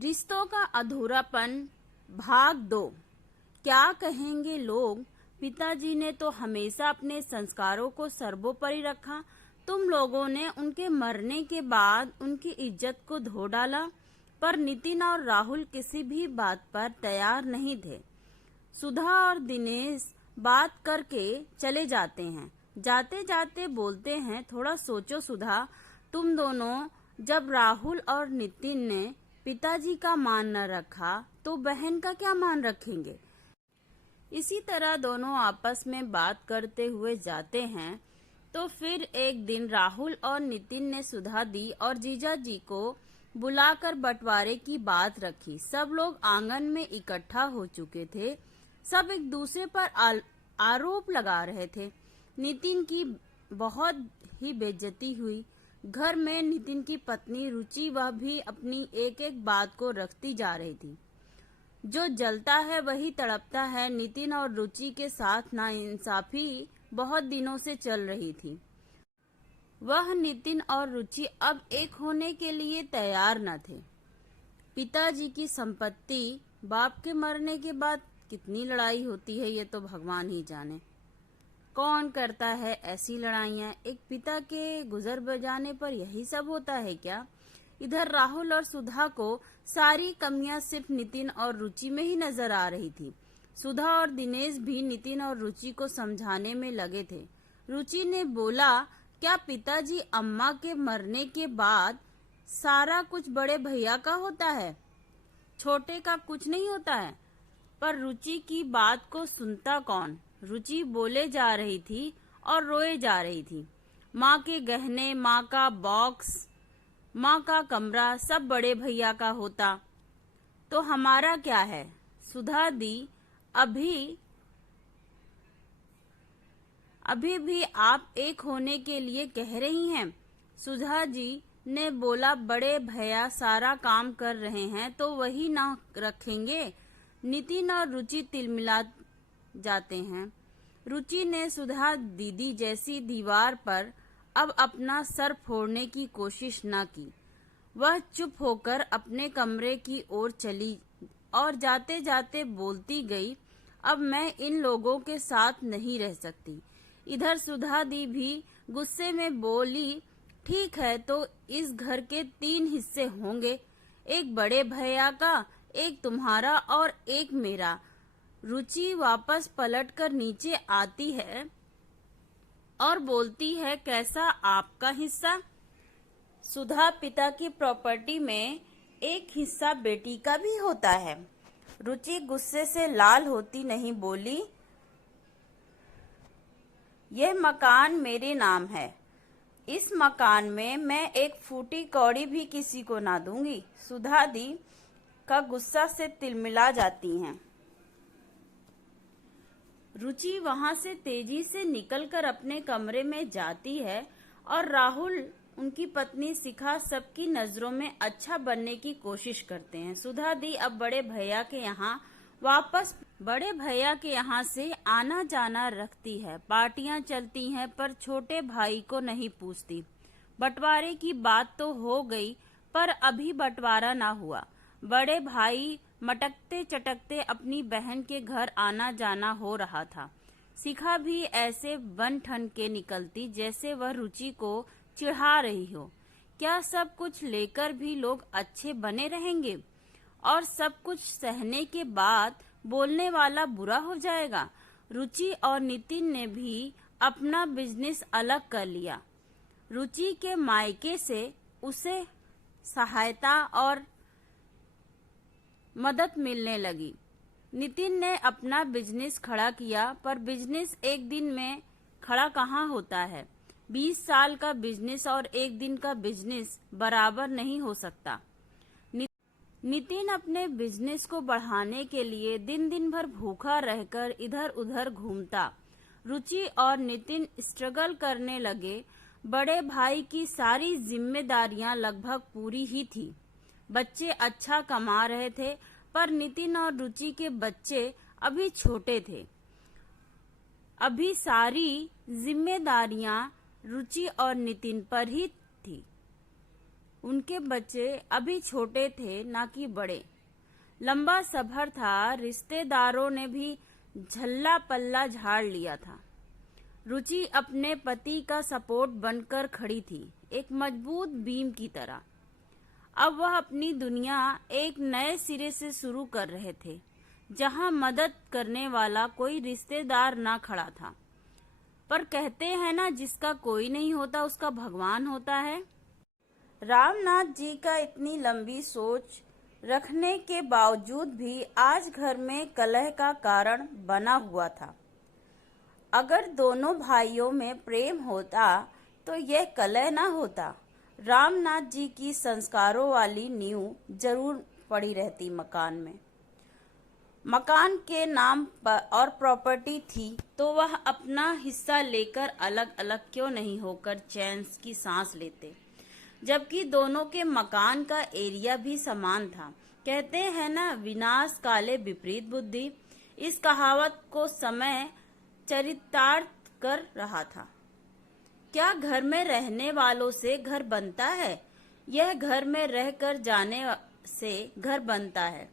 रिश्तों का अधूरापन भाग 2। क्या कहेंगे लोग? पिताजी ने तो हमेशा अपने संस्कारों को सर्वोपरि रखा। तुम लोगों ने उनके मरने के बाद उनकी इज्जत को धो डाला। पर नितिन और राहुल किसी भी बात पर तैयार नहीं थे। सुधा और दिनेश बात करके चले जाते हैं। जाते जाते बोलते हैं, थोड़ा सोचो सुधा, तुम दोनों जब राहुल और नितिन ने पिताजी का मान न रखा तो बहन का क्या मान रखेंगे। इसी तरह दोनों आपस में बात करते हुए जाते हैं। तो फिर एक दिन राहुल और नितिन ने सुधा दी और जीजा जी को बुलाकर बंटवारे की बात रखी। सब लोग आंगन में इकट्ठा हो चुके थे। सब एक दूसरे पर आरोप लगा रहे थे। नितिन की बहुत ही बेइज्जती हुई। घर में नितिन की पत्नी रुचि, वह भी अपनी एक एक बात को रखती जा रही थी। जो जलता है वही तड़पता है। नितिन और रुचि के साथ नाइंसाफी बहुत दिनों से चल रही थी। वह नितिन और रुचि अब एक होने के लिए तैयार न थे। पिताजी की संपत्ति, बाप के मरने के बाद कितनी लड़ाई होती है ये तो भगवान ही जाने। कौन करता है ऐसी लड़ाइयाँ? एक पिता के गुजर बजाने पर यही सब होता है क्या? इधर राहुल और सुधा को सारी कमियां सिर्फ नितिन और रुचि में ही नजर आ रही थी। सुधा और दिनेश भी नितिन और रुचि को समझाने में लगे थे। रुचि ने बोला, क्या पिताजी अम्मा के मरने के बाद सारा कुछ बड़े भैया का होता है, छोटे का कुछ नहीं होता है? पर रुचि की बात को सुनता कौन? रुचि बोले जा रही थी और रोए जा रही थी। माँ के गहने, माँ का बॉक्स, माँ का कमरा सब बड़े भैया का होता तो हमारा क्या है? सुधा दी, अभी भी आप एक होने के लिए कह रही हैं? सुधा जी ने बोला, बड़े भैया सारा काम कर रहे हैं तो वही ना रखेंगे। नितिन और रुचि तिलमिला जाते हैं। रुचि ने सुधा दीदी जैसी दीवार पर अब अपना सर फोड़ने की कोशिश न की। वह चुप होकर अपने कमरे की ओर चली और जाते जाते बोलती गई, अब मैं इन लोगों के साथ नहीं रह सकती। इधर सुधा दी भी गुस्से में बोली, ठीक है तो इस घर के 3 हिस्से होंगे, एक बड़े भैया का, एक तुम्हारा और एक मेरा। रुचि वापस पलटकर नीचे आती है और बोलती है, कैसा आपका हिस्सा? सुधा, पिता की प्रॉपर्टी में एक हिस्सा बेटी का भी होता है। रुचि गुस्से से लाल होती नहीं बोली, यह मकान मेरे नाम है। इस मकान में मैं एक फूटी कौड़ी भी किसी को ना दूंगी। सुधा दी का गुस्सा से तिलमिला जाती हैं। रुचि वहां से तेजी से निकलकर अपने कमरे में जाती है और राहुल, उनकी पत्नी शिखा सबकी नजरों में अच्छा बनने की कोशिश करते हैं। सुधा दी अब बड़े भैया के यहाँ से आना जाना रखती है। पार्टियां चलती हैं पर छोटे भाई को नहीं पूछती। बंटवारे की बात तो हो गई पर अभी बंटवारा ना हुआ। बड़े भाई मटकते चटकते अपनी बहन के घर आना जाना हो रहा था। शिखा भी ऐसे बन ठन के निकलती जैसे वह रुचि को चिढ़ा रही हो। क्या सब कुछ लेकर भी लोग अच्छे बने रहेंगे और सब कुछ सहने के बाद बोलने वाला बुरा हो जाएगा? रुचि और नितिन ने भी अपना बिजनेस अलग कर लिया। रुचि के मायके से उसे सहायता और मदद मिलने लगी। नितिन ने अपना बिजनेस खड़ा किया पर बिजनेस एक दिन में खड़ा कहाँ होता है। 20 साल का बिजनेस और एक दिन का बिजनेस बराबर नहीं हो सकता। नितिन अपने बिजनेस को बढ़ाने के लिए दिन दिन भर भूखा रहकर इधर उधर घूमता। रुचि और नितिन स्ट्रगल करने लगे। बड़े भाई की सारी जिम्मेदारियां लगभग पूरी ही थी। बच्चे अच्छा कमा रहे थे पर नितिन और रुचि के बच्चे अभी छोटे थे। अभी सारी जिम्मेदारियां रुचि और नितिन पर ही थी। उनके बच्चे अभी छोटे थे, ना कि बड़े। लंबा सफर था, रिश्तेदारों ने भी झल्ला पल्ला झाड़ लिया था। रुचि अपने पति का सपोर्ट बनकर खड़ी थी, एक मजबूत बीम की तरह। अब वह अपनी दुनिया एक नए सिरे से शुरू कर रहे थे, जहां मदद करने वाला कोई रिश्तेदार ना खड़ा था। पर कहते हैं ना, जिसका कोई नहीं होता उसका भगवान होता है। रामनाथ जी का इतनी लंबी सोच रखने के बावजूद भी आज घर में कलह का कारण बना हुआ था। अगर दोनों भाइयों में प्रेम होता तो यह कलह ना होता। रामनाथ जी की संस्कारों वाली नींव जरूर पड़ी रहती मकान में। मकान के नाम पर और प्रॉपर्टी थी तो वह अपना हिस्सा लेकर अलग अलग क्यों नहीं होकर चैन की सांस लेते, जबकि दोनों के मकान का एरिया भी समान था। कहते हैं ना, विनाश काले विपरीत बुद्धि। इस कहावत को समय चरितार्थ कर रहा था। क्या घर में रहने वालों से घर बनता है? यह घर में रहकर जाने से घर बनता है।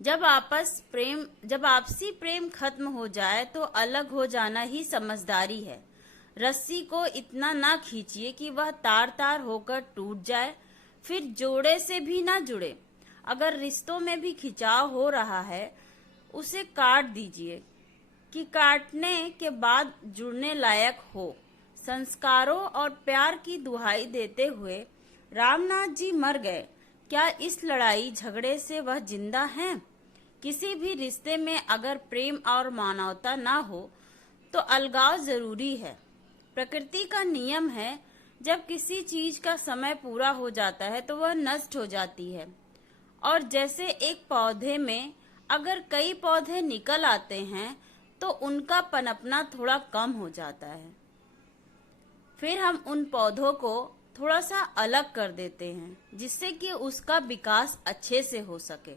जब आपसी प्रेम खत्म हो जाए तो अलग हो जाना ही समझदारी है। रस्सी को इतना ना खींचिए कि वह तार तार होकर टूट जाए, फिर जोड़े से भी ना जुड़े। अगर रिश्तों में भी खिंचाव हो रहा है, उसे काट दीजिए कि काटने के बाद जुड़ने लायक हो। संस्कारों और प्यार की दुहाई देते हुए रामनाथ जी मर गए। क्या इस लड़ाई झगड़े से वह जिंदा हैं? किसी भी रिश्ते में अगर प्रेम और मानवता ना हो तो अलगाव जरूरी है। प्रकृति का नियम है, जब किसी चीज का समय पूरा हो जाता है तो वह नष्ट हो जाती है। और जैसे एक पौधे में अगर कई पौधे निकल आते हैं तो उनका पनपना थोड़ा कम हो जाता है। फिर हम उन पौधों को थोड़ा सा अलग कर देते हैं, जिससे कि उसका विकास अच्छे से हो सके।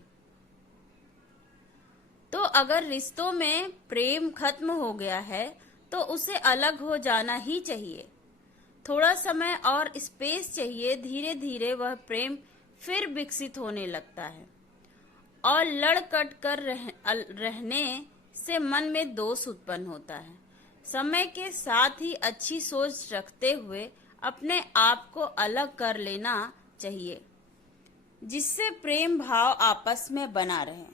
तो अगर रिश्तों में प्रेम खत्म हो गया है तो उसे अलग हो जाना ही चाहिए। थोड़ा समय और स्पेस चाहिए, धीरे धीरे वह प्रेम फिर विकसित होने लगता है। और लड़ कट कर रहने से मन में दोष उत्पन्न होता है। समय के साथ ही अच्छी सोच रखते हुए अपने आप को अलग कर लेना चाहिए, जिससे प्रेम भाव आपस में बना रहे।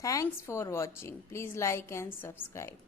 Thanks for watching. Please like and subscribe.